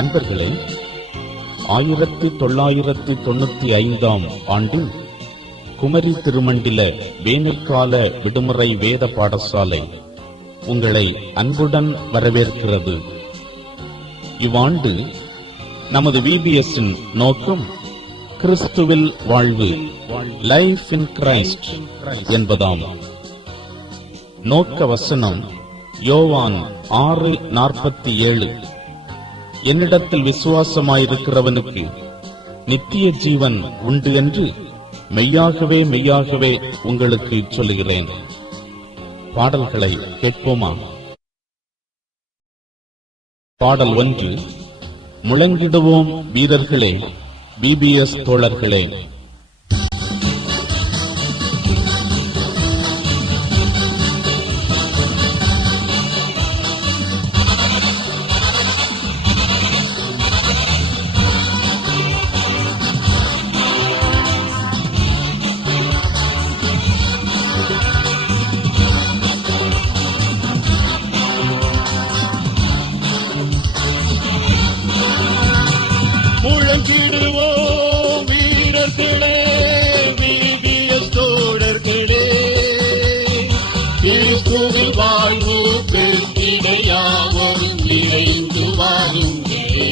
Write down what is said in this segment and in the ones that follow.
அன்பர்களே, 1995 ஆண்டில் குமரி திருமண்டில வேனற்கால விடுமுறை வேத பாடசாலை உங்களை அன்புடன் வரவேற்கிறது. இவ்வாண்டு நமது VBS-இன் நோக்கம் கிறிஸ்துவில் வாழ்வு, லைஃப் இன் கிரைஸ்ட் என்பதாம். நோக்க வசனம் யோவான் 6:47. என்னிடத்தில் விசுவாசமாயிருக்கிறவனுக்கு நித்திய ஜீவன் உண்டு என்று மெய்யாகவே மெய்யாகவே உங்களுக்கு சொல்லுகிறேன். பாடல்களை கேட்போமா? பாடல் 1. முழங்கிடுவோம் வீரர்களே, VBS தோழர்களே. முழங்கிடுவோம் வீரர்களே, VBS தோழர்களே, கிறிஸ்துவில் வாழ்வு பெற்றிட யாவரும் இணைந்து வாருங்களே.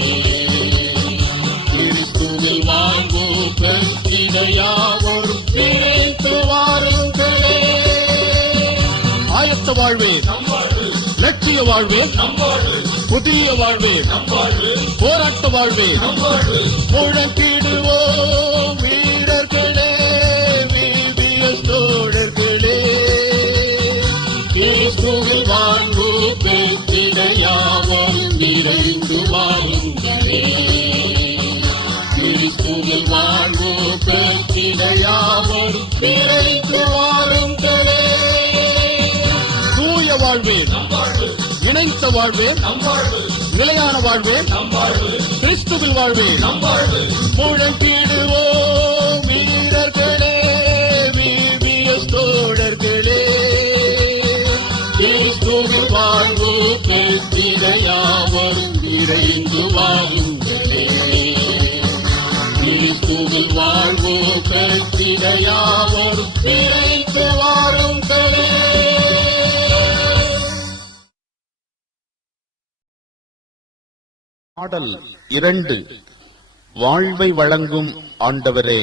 கிறிஸ்துவில் வாழ்வு பெற்றிட யாவரும் இணைந்து வாருங்களே. ஆயத்த வாழ்வே, லட்சிய வாழ்வே, புதிய வாழ்வே, போராட்ட வாழ்வே, முழங்கிடுவோம் வீரர்களே, VBS தோழர்களே, கிறிஸ்துவில் வாழ்வு பெற்றிட யாவரும் நிறைந்து வாருங்களே. கிறிஸ்துவில் வாழ்வு பெற்றிட யாவரும் நிறைந்து வாருங்களே. தூய வாழ்வே, இணைந்த வாழ்வே, நிலையான வாழ்வே, கிறிஸ்துவில் வாழ்வே, முழங்கிடுவோம் வீரர்களே, VBS தோழர்களே, கிறிஸ்துவில் வாழ்வு பெற்றிட யாவரும் நிறைந்து வாருங்களே. கிறிஸ்துவில் வாழ்வு பெற்றிட யாவரும் நிறைந்து வாருங்களே. பாடல் 2. வாழ்வை வழங்கும் ஆண்டவரே.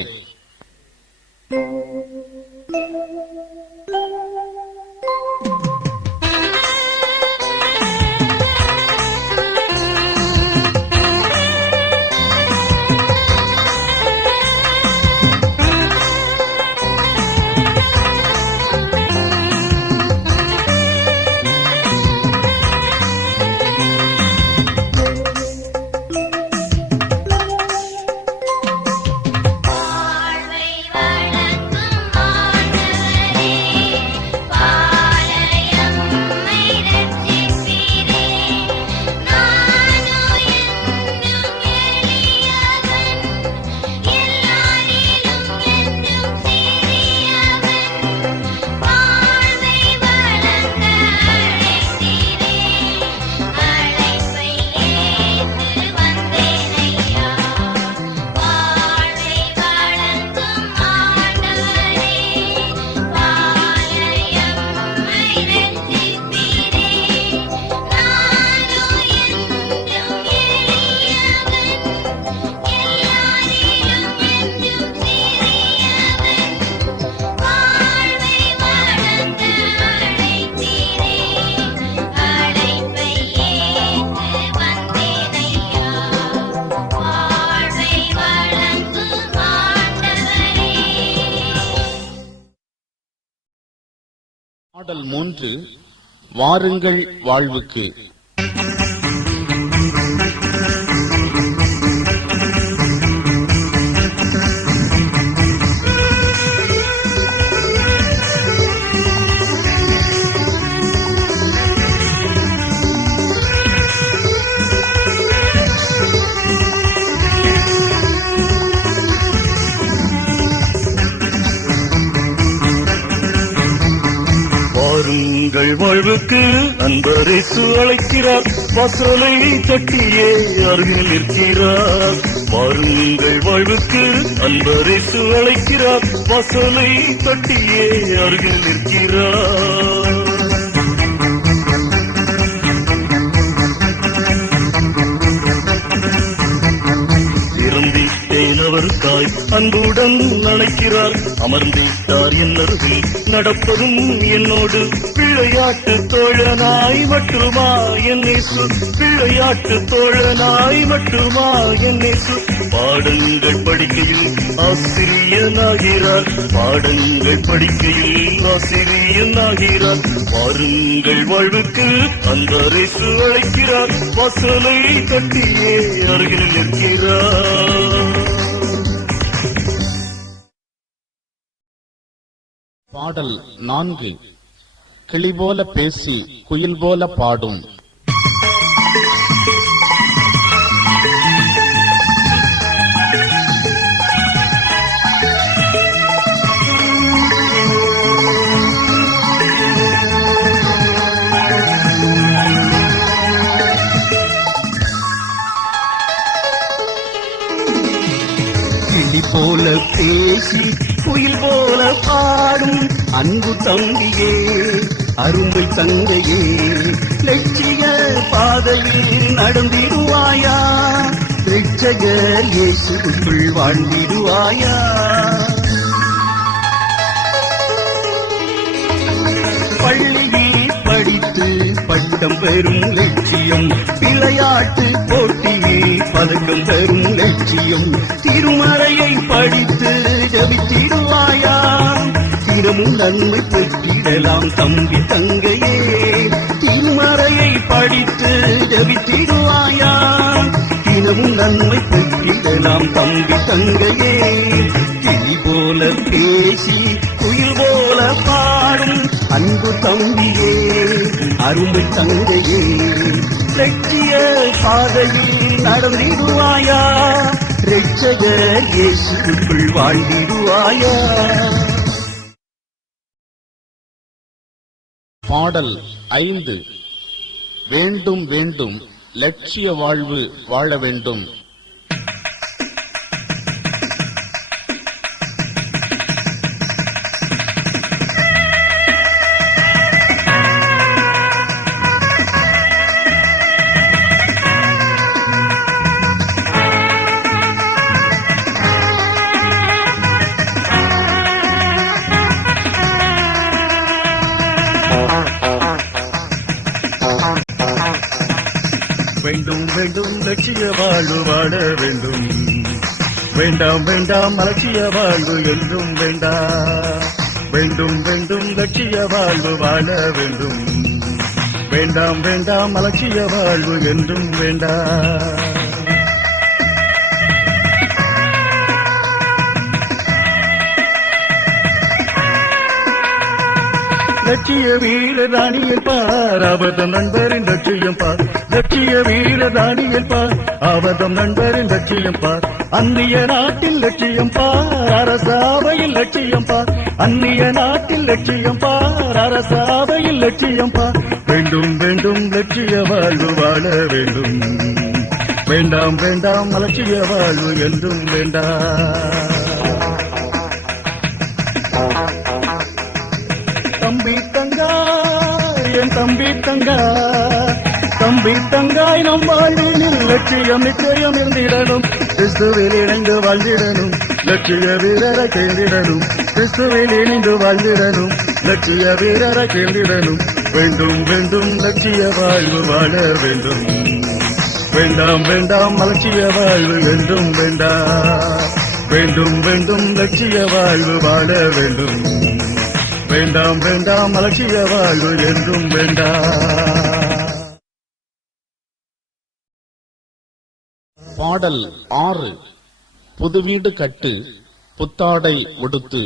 பாடல் 3. வாருங்கள் வாழ்வுக்கு. வாருங்கள் வாழ்வுக்கு அன்பரேசு அழைக்கிறார், வாசலை தட்டியே அருகில் நிற்கிறார். வாருங்கள் வாழ்வுக்கு அன்பரேசு அழைக்கிறார், வாசலை தட்டியே அருகில் நிற்கிறார். அவருக்காய் அன்புடன் அழைக்கிறார், அமர்ந்திட்டார் என் அருகில், நடப்பதும் என்னோடு பிள்ளையாட்டு தோழனாய் மட்டுமா என்னேசு, பிள்ளையாட்டு தோழனாய் மட்டுமா என்னேசு. பாடங்கள் படிக்கையில் ஆசிரியனாகிறார், பாடங்கள் படிக்கையில் ஆசிரியனாகிறார். வாருங்கள் வாழ்வுக்கு அன்பரேசு அழைக்கிறார், வாசலை தட்டியே அருகில் நிற்கிறார். பாடல் 4. கிளி போல பேசி குயில் போல பாடும். கிளி போல பேசி குயில் போல பாடும் அன்பு தம்பியே, அருமை தங்கையே, லட்சிய பாதையில் நடந்திடுவாயா, ரட்சகர் இயேசுவுக்குள் வாழ்ந்திடுவாயா. பள்ளியில் படித்து பட்டம் பெறும் லட்சியம், விளையாட்டு போட்டியில் பதக்கம் பெறும் லட்சியம், திருமறையை படித்து ஜபித்திடுவாயா, தினமும் நன்மை பெற்றிடலாம் தம்பி தங்கையே, திருமறையை படித்து ஜபித்திடுவாயா, தினமும் நன்மை பெற்றிடலாம் தம்பி தங்கையே. கிளி போல பேசி குயில் போல பாடும் அன்பு தம்பியே, அருமை தங்கையே, லட்சிய பாதையில் நடந்திடுவாயா, ரட்சகர் இயேசுவுக்குள் வாழ்ந்திடுவாயா. பாடல் 5. வேண்டும் வேண்டும் லட்சிய வாழ்வு வாழ வேண்டும். வேண்டும் வேண்டும் லட்சிய வாழ்வு வாழ வேண்டும், வேண்டாம் வேண்டாம் அலட்சிய வாழ்வு என்றும் வேண்டாம். வேண்டும் வேண்டும் லட்சிய வாழ்வு வாழ வேண்டும், வேண்டாம் வேண்டாம் அலட்சிய வாழ்வு என்றும் வேண்டாம். லட்சிய வீர தானியல் பார், அவதம் நண்பரின் லட்சியம் பார், லட்சிய வீர தானியல் பார், அவதம் நண்பரின் லட்சியம் பார், அந்நிய நாட்டில் லட்சியம் பார், அரசாவையில் லட்சியம் பார், அந்நிய நாட்டில் லட்சியம் பார், அரசாவையில் லட்சியம் பார். வேண்டும் வேண்டும் லட்சிய வாழ்வு வாழ வேண்டும், வேண்டாம் வேண்டாம் அலட்சிய வாழ்வு என்றும் வேண்டாம். தம்பி தங்காய் என் தம்பி தங்காய், தம்பி தங்காய் நம் வாழ்வினில் லட்சியம் நிச்சயம் இருந்திடணும், கிறிஸ்துவில் இணைந்து வாழ்ந்திடணும், லட்சிய வீரரை சேர்ந்திடணும், கிறிஸ்துவில் இணைந்து வாழ்ந்திடணும், லட்சிய வீரரை சேர்ந்திடணும். வேண்டும் வேண்டும் லட்சிய வாழ்வு வாழ வேண்டும், வேண்டாம் வேண்டாம் அலட்சிய வாழ்வு என்றும் வேண்டாம். வேண்டும் வேண்டும் லட்சிய வாழ்வு வாழ வேண்டும், வேண்டாம் வேண்டாம் அலட்சிய வாழ்வு என்றும் வேண்டாம். பாடல் 6. புது வீடு கட்டு புத்தாடை உடுத்து.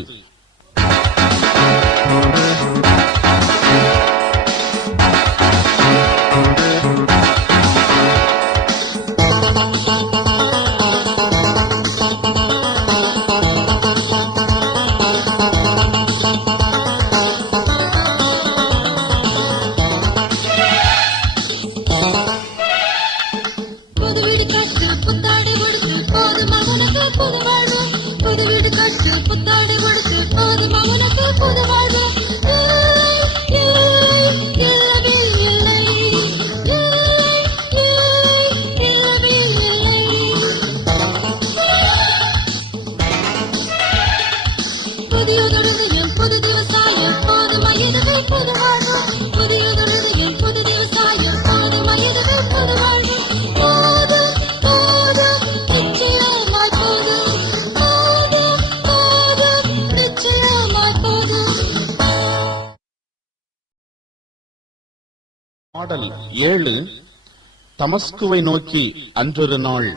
புது வாழ்வு இல்லவே இல்லை, இல்லவே இல்லை. புதியதொரு என் புது விவசாயம் போதுமா இதுவே புது வாழ்வு, புதியதொரு என் புது விவசாயம் போதுமா இதுவே புது வாழ்வு. போதும் போதும் நிச்சயமாய் போதும், போதும் போதும் நிச்சயமாய் போதும். பாடல் 7. தமஸ்குவை நோக்கி அன்றொரு நாள்.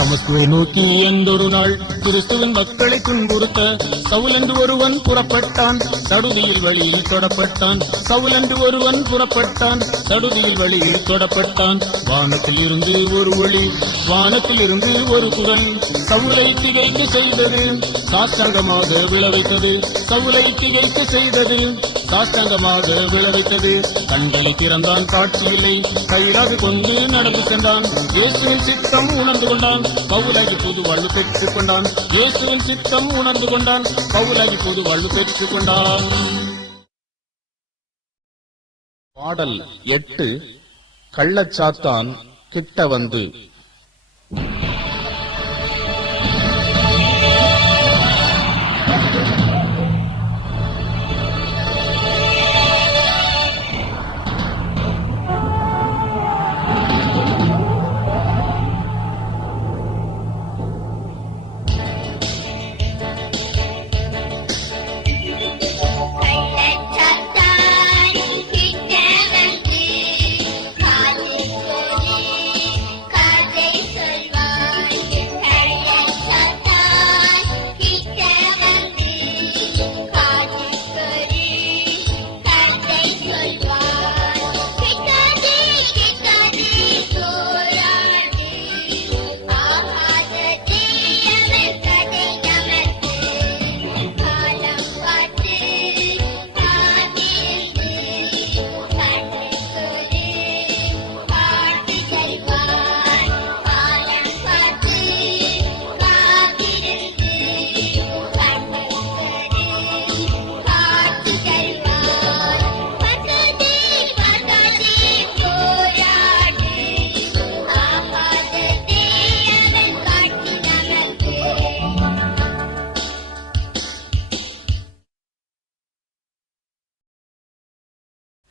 தமஸ்குவை நோக்கி என்றொரு நாள் கிறிஸ்துவின் மக்களை துன்புறுத்த சவுல் என்று ஒருவன் புறப்பட்டான், சடுதியில் வழியில் தொடப்பட்டான். சவுல் என்று ஒருவன் புறப்பட்டான், சடுதியில் வழியில் தொடப்பட்டான். வானத்தில் இருந்து ஒரு ஒளி, வானத்தில் இருந்து ஒரு குரல் சவுலை திகைக்க செய்தது, சாஷ்டாங்கமாக விழவைத்தது. சவுலை திகைக்க செய்தது, சாஷ்டாங்கமாக விழவைத்தது. கண்களை திறந்தான், காட்சியில்லை. கயிறாக கொண்டு நடந்து சென்றான். இயேசுவின் சித்தம் உணர்ந்து கொண்டான், பவுலாகி புது வாழ்வு பெற்றுக் கொண்டான். இயேசுவின் சித்தம் உணர்ந்து கொண்டான், பவுலாகி புது வாழ்வு பெற்றுக் கொண்டான். பாடல் 8. கள்ளச்சாத்தான் கிட்ட வந்து.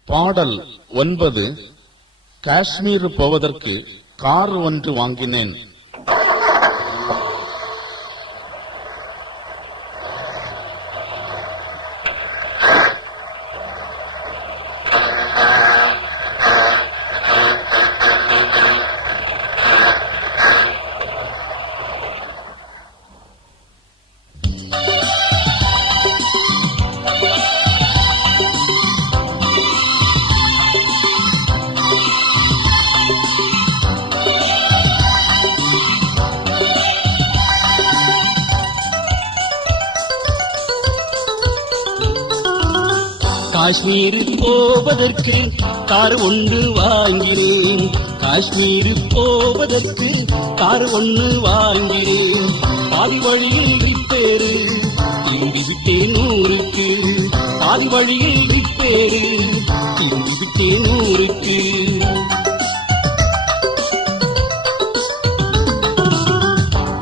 பாடல் 9. காஷ்மீர் போவதற்கு கார் ஒன்று வாங்கினேன். காஷ்மீர் போவதற்கு கார் ஒன்று வாங்கினேன். காஷ்மீர் போவதற்கு கார் ஒன்று வாங்கினேன். பாதி வழியில் ரிப்பேரு திரும்பி விட்டேன் ஊருக்கு. பாதி வழியில் ரிப்பேரு திரும்பி விட்டேன் ஊருக்கு.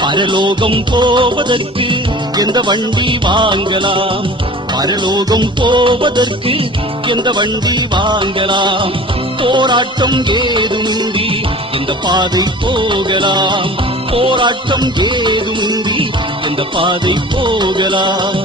பரலோகம் போவதற்கு எந்த வண்டி வாங்கலாம்? பரலோகம் போவதற்கு எந்த வண்டி வாங்கலாம்? போராட்டம் ஏதுமின்றி இந்த பாதை போகலாம். போராட்டம் ஏதுமின்றி இந்த பாதை போகலாம்.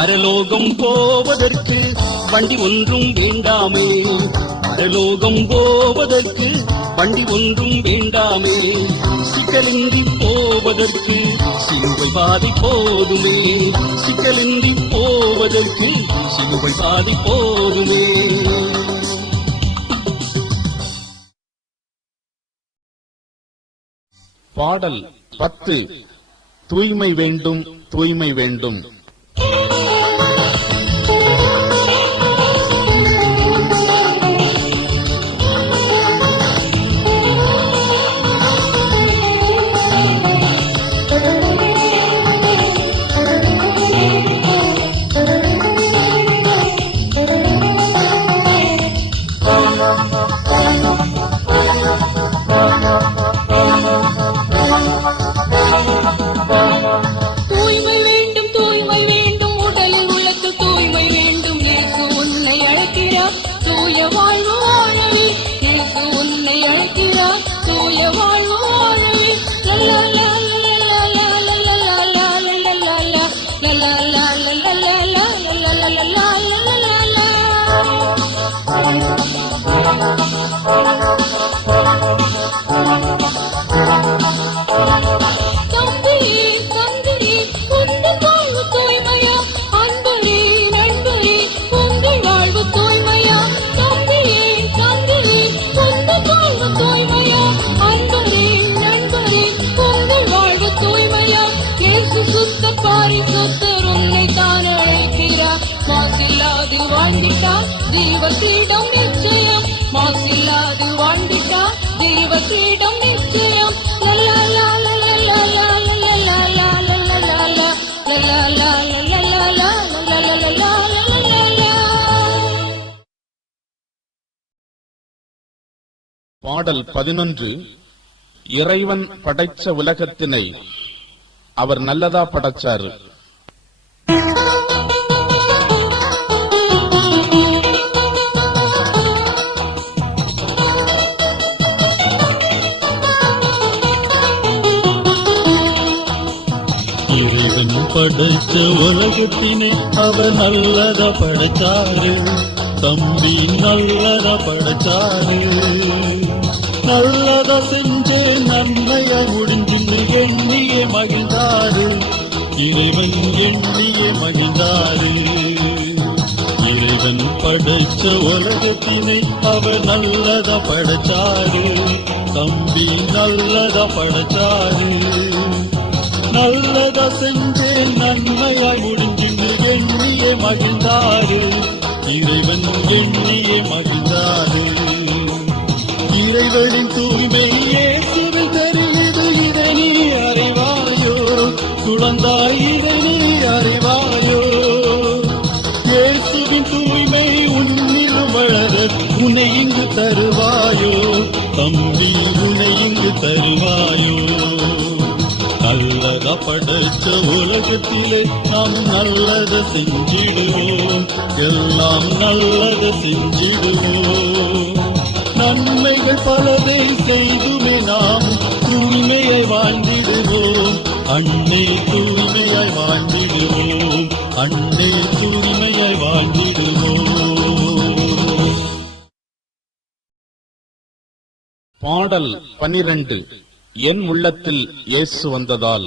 பரலோகம் போவதற்கு வண்டி ஒன்றும் வேண்டாமே. பரலோகம் போவதற்கு வண்டி ஒன்றும் வேண்டாமே, சிக்கலின்றி போவதற்கு சிலுவை பாதை போதுமே, சிக்கலின்றி போவதற்கு சிலுவை பாதை போதுமே. பாடல் 10. தூய்மை வேண்டும், தூய்மை வேண்டும். தூய்மை வேண்டும், தூய்மை வேண்டும், உடலில் உள்ளத்தில் தூய்மை வேண்டும். இயேசு உன்னை அழைக்கிறார் தூய வாழ்வு வாழவே, இயேசு உன்னை அழைக்கிறார் தூய வாழ்வு வாழவே. லலா லா லா லா லா லா லா லா லா லா லா லா லா தம்பியே தந்தையே உங்கள் வாழ்வு தூய்மையா, அன்பரே நண்பரே உங்கள் வாழ்வு தூய்மையா. தம்பியே தந்தையே உங்கள் வாழ்வு தூய்மையா, அன்பரே நண்பரே உங்கள் வாழ்வு தூய்மையா. இயேசு சுத்த பரிசுத்தர் உன்னை தான் அழைக்கிறார். மாசில்லாது வாழ்ந்திட்டா ஜீவ கிரீடம் நிச்சயம், மாசில்லாது வாழ்ந்திட்டா ஜீவ கிரீடம் நிச்சயம். லலா லா லா லா லா லா லா லா லா லா லா லா லா லா லா லா லா. பாடல் 11. இறைவன் படைச்ச உலகத்தினை அவர் நல்லதா படைச்சாரு. இறைவன் படைச்ச உலகத்தினை அவர் நல்லதா படைச்சாரு. தம்பி நல்லதா படைச்சாரு. நல்லதா செஞ்சே நன்மைய முடிஞ்சின்னு எண்ணியே மகிழ்ந்தாரு. இறைவன் எண்ணியே மகிழ்ந்தாரு. இறைவன் படைச்ச உலகத்தினை அவர் நல்லதா படைச்சாரு. தம்பி நல்லதா படைச்சாரு. நல்லதா செஞ்சே நன்மையாய் முடிஞ்சின்னு எண்ணியே மகிழ்ந்தாரு. இறைவன் எண்ணியே மகிழ்ந்தாரு. இறைவனின் தூய்மை இயேசுவில் தெரியுது, இதை நீ அறிவாயோ குழந்தாய், இதை நீ அறிவாயோ. இயேசுவின் தூய்மை உன்னிலும் வளர உன்னை இங்கு தருவாயோ. தம்பி உன்னை இங்கு தருவாயோ. நல்லதா படைச்ச உலகத்திலே நாம் நல்லத செஞ்சிடுவோம், எல்லாம் நல்லத செஞ்சிடுவோம். நன்மைகள் பலதை செய்துமே நாம் தூய்மையை வாழ்ந்திடுவோம். அண்ணே தூய்மையாய் வாழ்ந்திடுவோம், அண்ணே தூய்மையாய் வாழ்ந்திடுவோம். பாடல் 12. என் உள்ளத்தில் இயேசு வந்ததால்.